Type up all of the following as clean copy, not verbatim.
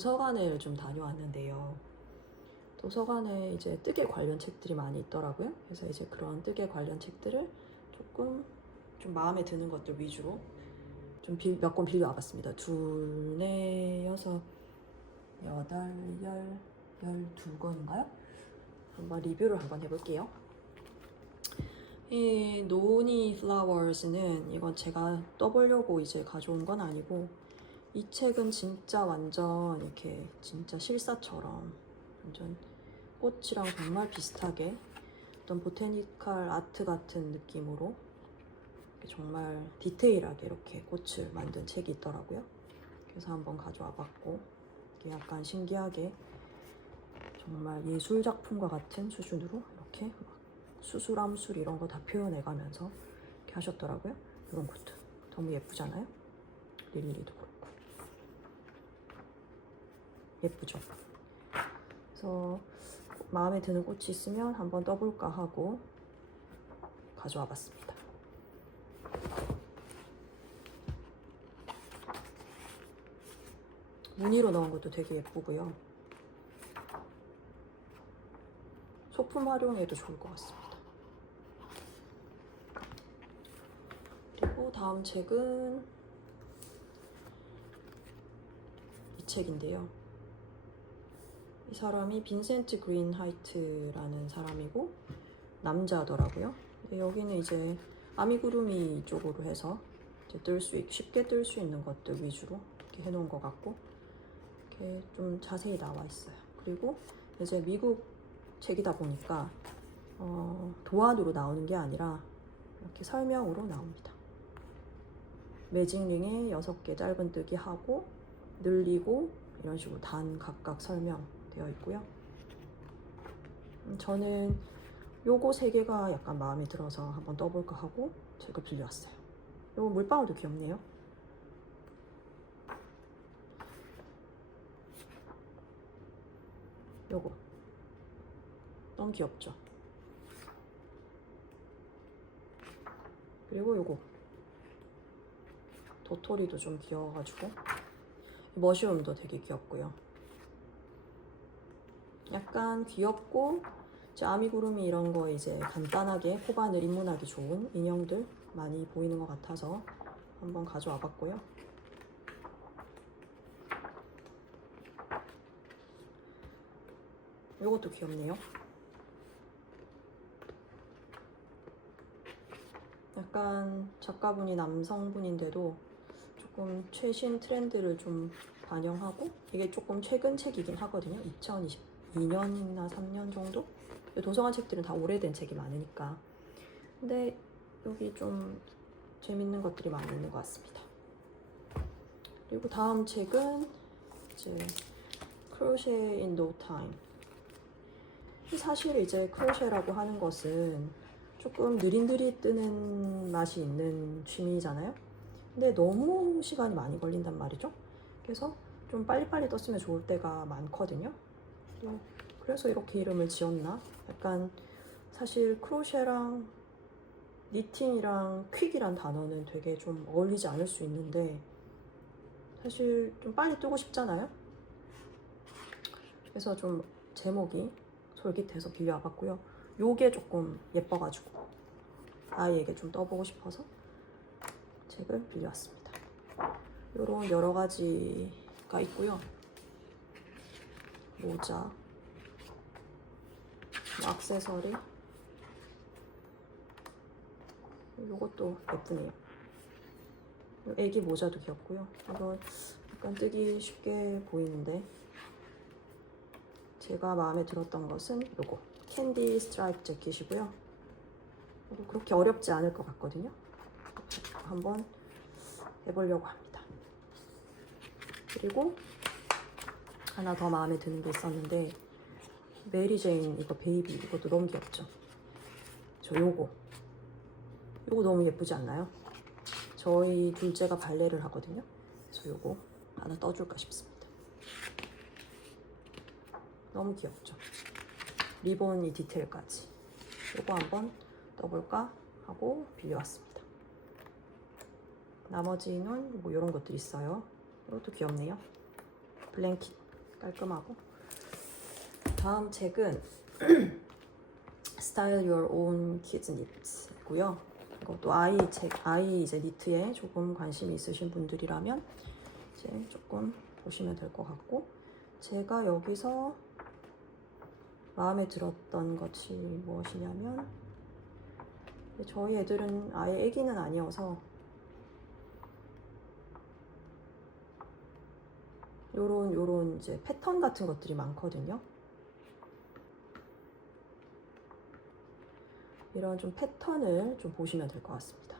도서관을 좀 다녀왔는데요. 도서관에 이제 뜨개 관련 책들이 많이 있더라고요. 그래서 이제 그런 뜨개 관련 책들을 조금 좀 마음에 드는 것들 위주로 좀 몇 권 빌려와봤습니다. 둘, 넷, 여섯, 여덟, 12권인가요? 한번 리뷰를 한번 해볼게요. 이 노니 플라워스는 이건 제가 떠보려고 이제 가져온 건 아니고, 이 책은 진짜 완전 이렇게 진짜 실사처럼 완전 꽃이랑 정말 비슷하게 어떤 보테니컬 아트 같은 느낌으로 정말 디테일하게 이렇게 꽃을 만든 책이 있더라고요. 그래서 한번 가져와 봤고, 이게 약간 신기하게 정말 예술 작품과 같은 수준으로 이렇게 수술함술 이런 거 다 표현해 가면서 이렇게 하셨더라고요. 이런 것도 너무 예쁘잖아요. 릴리도 그렇고 예쁘죠. 그래서 마음에 드는 꽃이 있으면 한번 떠볼까 하고 가져와 봤습니다. 무늬로 넣은 것도 되게 예쁘고요. 소품 활용에도 좋을 것 같습니다. 그리고 다음 책은 이 책인데요. 이 사람이 빈센트 그린 하이트라는 사람이고 남자더라고요. 여기는 이제 아미구루미 쪽으로 해서 이제 쉽게 뜰 수 있는 것들 위주로 이렇게 해놓은 것 같고, 이렇게 좀 자세히 나와 있어요. 그리고 이제 미국 책이다 보니까 도안으로 나오는 게 아니라 이렇게 설명으로 나옵니다. 매직링에 6개 짧은뜨기 하고 늘리고 이런 식으로 단 각각 설명되어 있고요. 저는 요거 3개가 약간 마음에 들어서 한번 떠볼까 하고 책을 빌려왔어요. 요거 물방울도 귀엽네요. 요거 너무 귀엽죠? 그리고 요거 도토리도 좀 귀여워가지고, 머쉬룸도 되게 귀엽고요. 약간 귀엽고 아미구루미 이런 거 이제 간단하게 호반을 입문하기 좋은 인형들 많이 보이는 것 같아서 한번 가져와 봤고요. 이것도 귀엽네요. 약간 작가분이 남성분인데도 조금 최신 트렌드를 좀 반영하고, 이게 조금 최근 책이긴 하거든요. 2022년이나 3년 정도? 도서관 책들은 다 오래된 책이 많으니까. 근데 여기 좀 재밌는 것들이 많이 있는 것 같습니다. 그리고 다음 책은 이제 Crochet in No Time. 사실 이제 크로셰라고 하는 것은 조금 느릿느릿 뜨는 맛이 있는 취미잖아요. 근데 너무 시간이 많이 걸린단 말이죠. 그래서 좀 빨리빨리 떴으면 좋을 때가 많거든요. 그래서 이렇게 이름을 지었나? 약간 사실 크로셰랑 니팅이랑 퀵이란 단어는 되게 좀 어울리지 않을 수 있는데, 사실 좀 빨리 뜨고 싶잖아요. 그래서 좀 제목이 솔깃해서 빌려와봤고요. 요게 조금 예뻐가지고 아이에게 좀 떠보고 싶어서 책을 빌려왔습니다. 요런 여러 가지가 있고요. 모자, 액세서리, 요것도 예쁘네요. 애기 모자도 귀엽고요. 이거 약간 뜨기 쉽게 보이는데, 제가 마음에 들었던 것은 요거 캔디 스트라이프 재킷이고요. 그렇게 어렵지 않을 것 같거든요. 한번 해보려고 합니다. 그리고 하나 더 마음에 드는 게 있었는데, 메리 제인 이거 베이비, 이것도 너무 귀엽죠? 저 요거 너무 예쁘지 않나요? 저희 둘째가 발레를 하거든요. 그래서 요거 하나 떠줄까 싶습니다. 너무 귀엽죠? 리본이 디테일까지. 요거 한번 떠볼까 하고 빌려왔습니다. 나머지는 뭐 이런 것들이 있어요. 이것도 귀엽네요. 블랭킷 깔끔하고. 다음 책은 Style Your Own Kids Knit고요. 이것도 아이 책, 아이 이제 니트에 조금 관심이 있으신 분들이라면 이제 조금 보시면 될 것 같고, 제가 여기서 마음에 들었던 것이 무엇이냐면, 저희 애들은 아예 애기는 아니어서 요런 이제 패턴 같은 것들이 많거든요. 이런 좀 패턴을 좀 보시면 될 것 같습니다.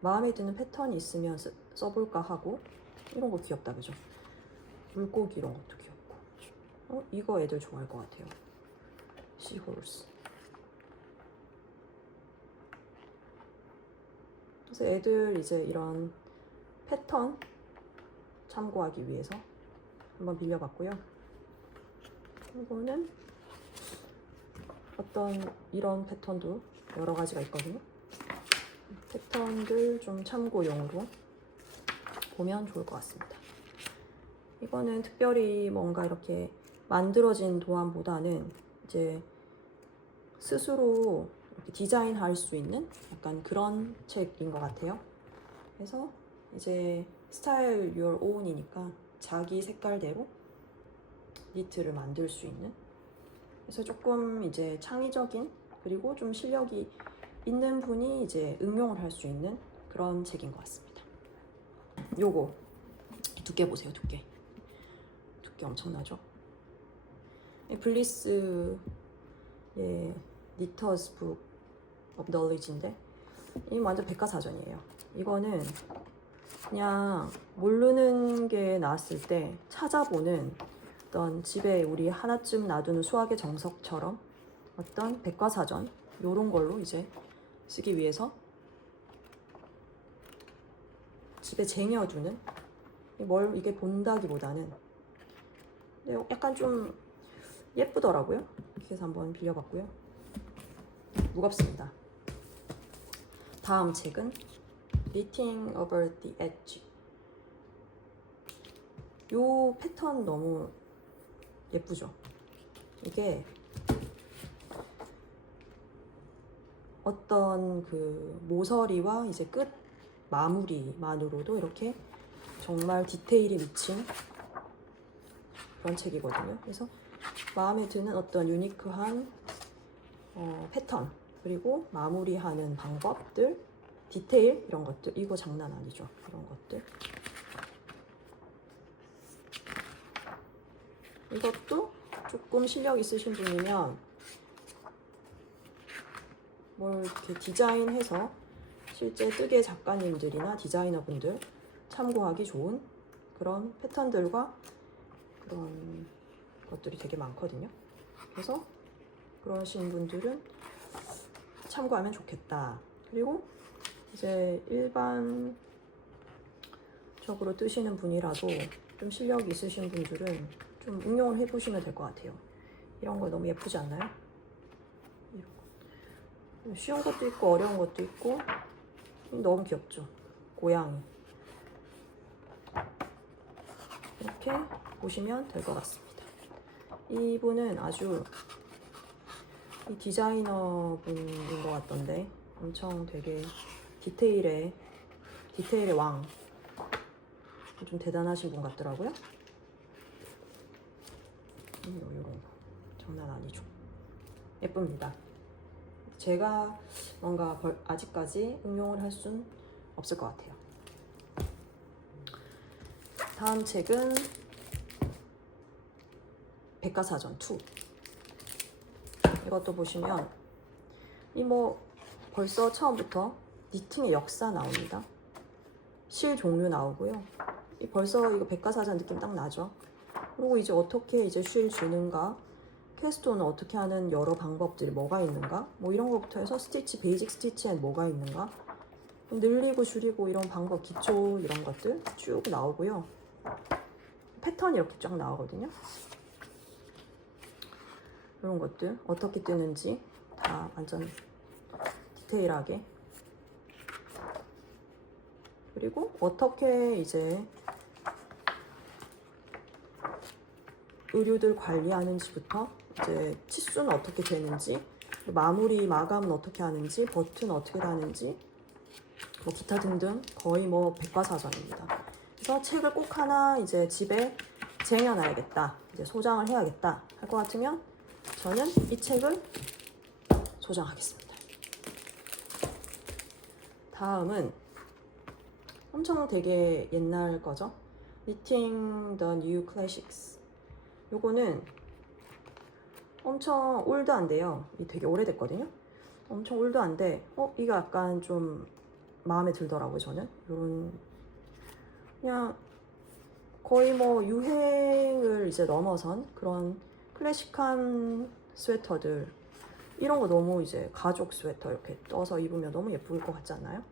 마음에 드는 패턴이 있으면 써볼까 하고. 이런 거 귀엽다, 그죠? 물고기 이런 것도 귀엽고. 이거 애들 좋아할 것 같아요. 시홀스. 그래서 애들 이제 이런 패턴 참고하기 위해서 한번 빌려봤고요. 이거는 어떤 이런 패턴도 여러 가지가 있거든요. 패턴들 좀 참고용으로 보면 좋을 것 같습니다. 이거는 특별히 뭔가 이렇게 만들어진 도안보다는 이제 스스로 이렇게 디자인할 수 있는 약간 그런 책인 것 같아요. 그래서 이제 스타일 your own이니까 자기 색깔대로 니트를 만들 수 있는, 그래서 조금 이제 창의적인, 그리고 좀 실력이 있는 분이 이제 응용을 할 수 있는 그런 책인 것 같습니다. 요거 두께 보세요. 두께 엄청나죠? 블리스의 니터스 북 오브 널리지인데, 이 완전 백과사전이에요. 이거는 그냥 모르는 게 나왔을 때 찾아보는 어떤 집에 우리 하나쯤 놔두는 수학의 정석처럼 어떤 백과사전, 요런 걸로 이제 쓰기 위해서 집에 쟁여두는, 뭘 이게 본다기보다는 약간 좀 예쁘더라고요. 그래서 한번 빌려봤고요. 무겁습니다. 다음 책은 Knitting Over the Edge. 요 패턴 너무 예쁘죠? 이게 어떤 그 모서리와 이제 끝 마무리만으로도 이렇게 정말 디테일이 미친 그런 책이거든요. 그래서 마음에 드는 어떤 유니크한 패턴, 그리고 마무리하는 방법들, 디테일 이런 것들, 이거 장난 아니죠. 이런 것들. 이것도 조금 실력 있으신 분이면 뭘 이렇게 디자인해서 실제 뜨개 작가님들이나 디자이너분들 참고하기 좋은 그런 패턴들과 그런 것들이 되게 많거든요. 그래서 그러신 분들은 참고하면 좋겠다. 그리고 이제 일반적으로 뜨시는 분이라도 좀 실력 있으신 분들은 좀 응용을 해보시면 될 것 같아요. 이런 거 너무 예쁘지 않나요? 쉬운 것도 있고 어려운 것도 있고 너무 귀엽죠? 고양이. 이렇게 보시면 될 것 같습니다. 이분은 아주 디자이너 분인 것 같던데, 엄청 되게 디테일의 왕, 좀 대단하신 분 같더라고요. 요런 거 장난 아니죠? 예쁩니다. 제가 뭔가 아직까지 응용을 할 순 없을 것 같아요. 다음 책은 백과사전 2. 이것도 보시면 벌써 처음부터 니팅의 역사 나옵니다. 실 종류 나오고요. 벌써 이거 백과사전 느낌 딱 나죠. 그리고 이제 어떻게 이제 실 주는가, 캐스톤은 어떻게 하는 여러 방법들이 뭐가 있는가, 이런 것부터 해서 스티치, 베이직 스티치엔 뭐가 있는가, 늘리고 줄이고 이런 방법, 기초 이런 것들 쭉 나오고요. 패턴이 이렇게 쫙 나오거든요. 이런 것들 어떻게 뜨는지 다 완전 디테일하게, 그리고 어떻게 이제 의류들 관리하는지부터 이제 치수는 어떻게 되는지, 마무리 마감은 어떻게 하는지, 버튼 어떻게 다는지, 뭐 기타 등등 거의 뭐 백과사전입니다. 그래서 책을 꼭 하나 이제 집에 쟁여놔야겠다, 이제 소장을 해야겠다 할 것 같으면 저는 이 책을 소장하겠습니다. 다음은 엄청 되게 옛날 거죠. Knitting the New Classics. 요거는 엄청 올드한데요. 이 되게 오래됐거든요. 엄청 올드한데 이게 약간 좀 마음에 들더라고요. 저는 요런 그냥 거의 뭐 유행을 이제 넘어선 그런 클래식한 스웨터들, 이런 거 너무 이제 가죽 스웨터 이렇게 떠서 입으면 너무 예쁠 것 같지 않나요?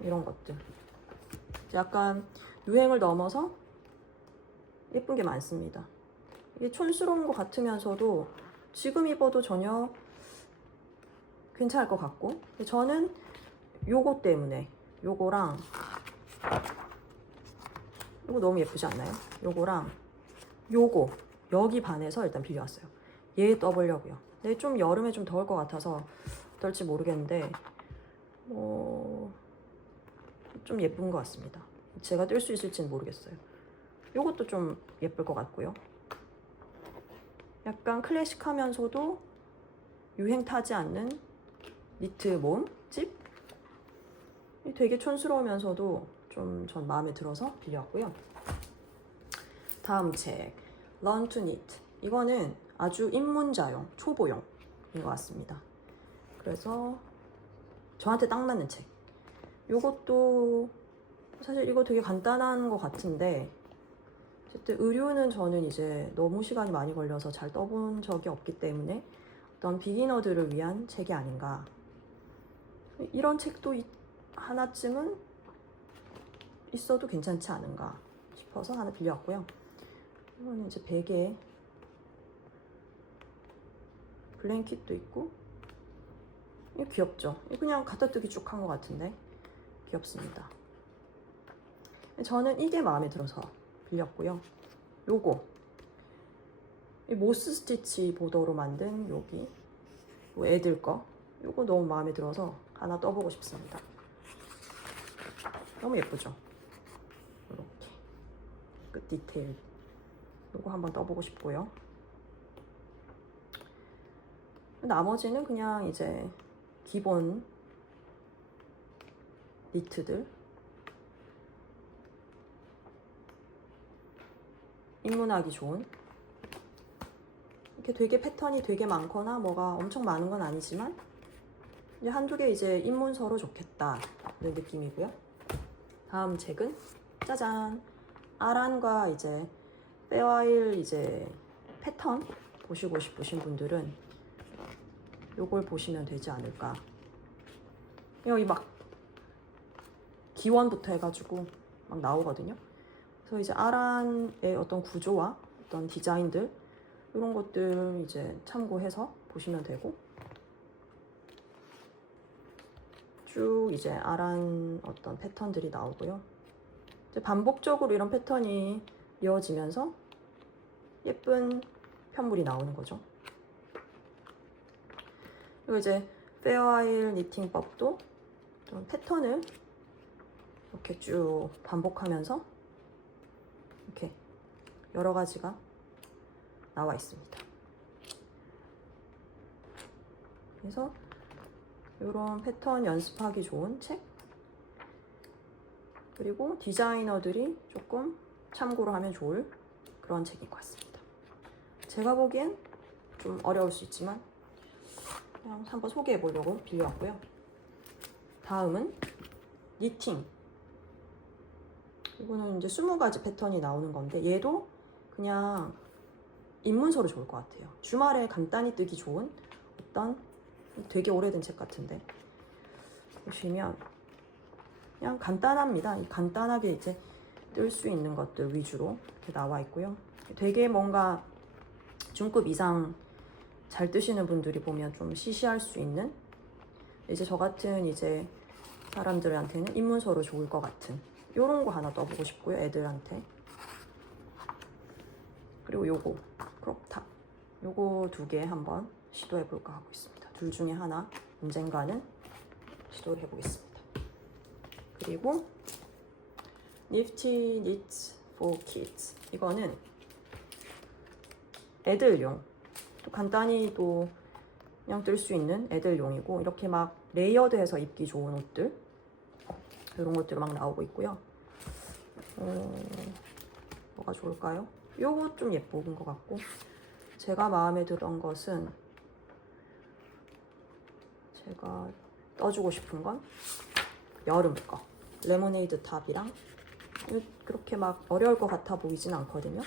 이런 것들 약간 유행을 넘어서 예쁜 게 많습니다. 이게 촌스러운 것 같으면서도 지금 입어도 전혀 괜찮을 것 같고, 저는 요거 때문에 요거랑 요거 너무 예쁘지 않나요? 요거랑 요거 여기 반해서 일단 빌려왔어요. 얘 떠보려고요. 근데 좀 여름에 좀 더울 것 같아서 어떨지 모르겠는데 좀 예쁜 것 같습니다. 제가 뜰 수 있을지는 모르겠어요. 요것도 좀 예쁠 것 같고요. 약간 클래식하면서도 유행 타지 않는 니트 몸집, 되게 촌스러우면서도 좀 전 마음에 들어서 빌려왔고요. 다음 책 Learn to Knit. 이거는 아주 입문자용, 초보용인 것 같습니다. 그래서 저한테 딱 맞는 책. 요것도 사실 이거 되게 간단한 것 같은데, 어쨌든 의류는 저는 이제 너무 시간이 많이 걸려서 잘 떠본 적이 없기 때문에 어떤 비기너들을 위한 책이 아닌가. 이런 책도 하나쯤은 있어도 괜찮지 않은가 싶어서 하나 빌려왔고요. 이거는 이제 베개 블랭킷도 있고, 이거 귀엽죠? 이거 그냥 갖다 뜨기 쭉 한 것 같은데 귀엽습니다. 저는 이게 마음에 들어서 빌렸고요. 요거 이 모스 스티치 보더로 만든 여기 애들 거, 요거 너무 마음에 들어서 하나 떠보고 싶습니다. 너무 예쁘죠? 이렇게 끝 디테일 요거 한번 떠보고 싶고요. 나머지는 그냥 이제 기본 니트들, 입문하기 좋은, 이렇게 되게 패턴이 되게 많거나 뭐가 엄청 많은 건 아니지만 이제 한두 개 이제 입문서로 좋겠다 이런 느낌이고요. 다음 책은 짜잔, 아란과 이제 페어일 이제 패턴 보시고 싶으신 분들은 요걸 보시면 되지 않을까. 여기 막 기원부터 해가지고 막 나오거든요. 그래서 이제 아란의 어떤 구조와 어떤 디자인들 이런 것들 이제 참고해서 보시면 되고, 쭉 이제 아란 어떤 패턴들이 나오고요. 이제 반복적으로 이런 패턴이 이어지면서 예쁜 편물이 나오는 거죠. 그리고 이제 페어아일 니팅법도 좀 패턴을 이렇게 쭉 반복하면서 이렇게 여러 가지가 나와 있습니다. 그래서 이런 패턴 연습하기 좋은 책, 그리고 디자이너들이 조금 참고를 하면 좋을 그런 책인 것 같습니다. 제가 보기엔 좀 어려울 수 있지만 그냥 한번 소개해 보려고 빌려왔고요. 다음은 니팅. 이거는 이제 20가지 패턴이 나오는 건데, 얘도 그냥 입문서로 좋을 것 같아요. 주말에 간단히 뜨기 좋은 어떤 되게 오래된 책 같은데, 보시면 그냥 간단합니다. 간단하게 이제 뜰 수 있는 것들 위주로 이렇게 나와 있고요. 되게 뭔가 중급 이상 잘 뜨시는 분들이 보면 좀 시시할 수 있는, 이제 저 같은 이제 사람들한테는 입문서로 좋을 것 같은 이런 거 하나 떠보고 싶고요, 애들한테. 그리고 그리고 요거 크롭탑, 요거 2개 한번 시도해 볼까 하고 있습니다. 둘 중에 하나 언젠가는 시도를 해보겠습니다. 그리고 Nifty Knits for Kids, 이거는 애들용, 또 간단히 또 그냥 뜰 수 있는 애들용이고, 이렇게 막 레이어드해서 입기 좋은 옷들, 이런 것들이 막 나오고 있고요. 뭐가 좋을까요? 요거 좀 예쁜 것 같고, 제가 마음에 들었던 것은, 제가 떠주고 싶은 건 여름 거 레모네이드 탑이랑, 그렇게 막 어려울 것 같아 보이진 않거든요.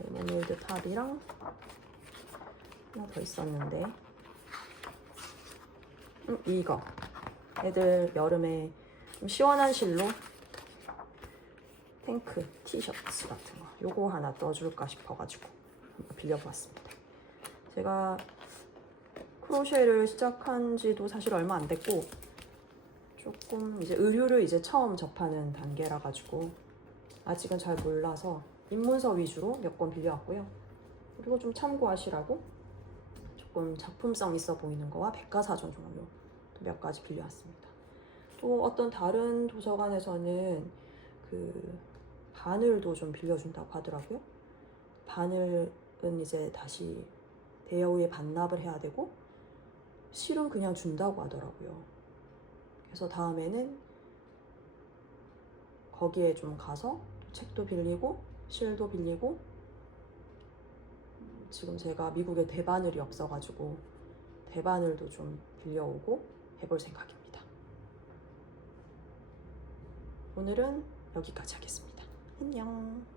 레모네이드 탑이랑 하나 더 있었는데, 이거 애들 여름에 좀 시원한 실로 탱크 티셔츠 같은 거, 요거 하나 떠줄까 싶어가지고 한번 빌려보았습니다. 제가 크로셰를 시작한 지도 사실 얼마 안 됐고, 조금 이제 의류를 이제 처음 접하는 단계라 가지고 아직은 잘 몰라서 입문서 위주로 몇 권 빌려왔고요. 그리고 좀 참고하시라고 조금 작품성 있어 보이는 거와 백과사전 종류 몇 가지 빌려왔습니다. 또 어떤 다른 도서관에서는 그 바늘도 좀 빌려준다고 하더라고요. 바늘은 이제 다시 대여 후에 반납을 해야 되고, 실은 그냥 준다고 하더라고요. 그래서 다음에는 거기에 좀 가서 책도 빌리고 실도 빌리고, 지금 제가 미국에 대바늘이 없어가지고 대바늘도 좀 빌려오고 해볼 생각입니다. 오늘은 여기까지 하겠습니다. 안녕.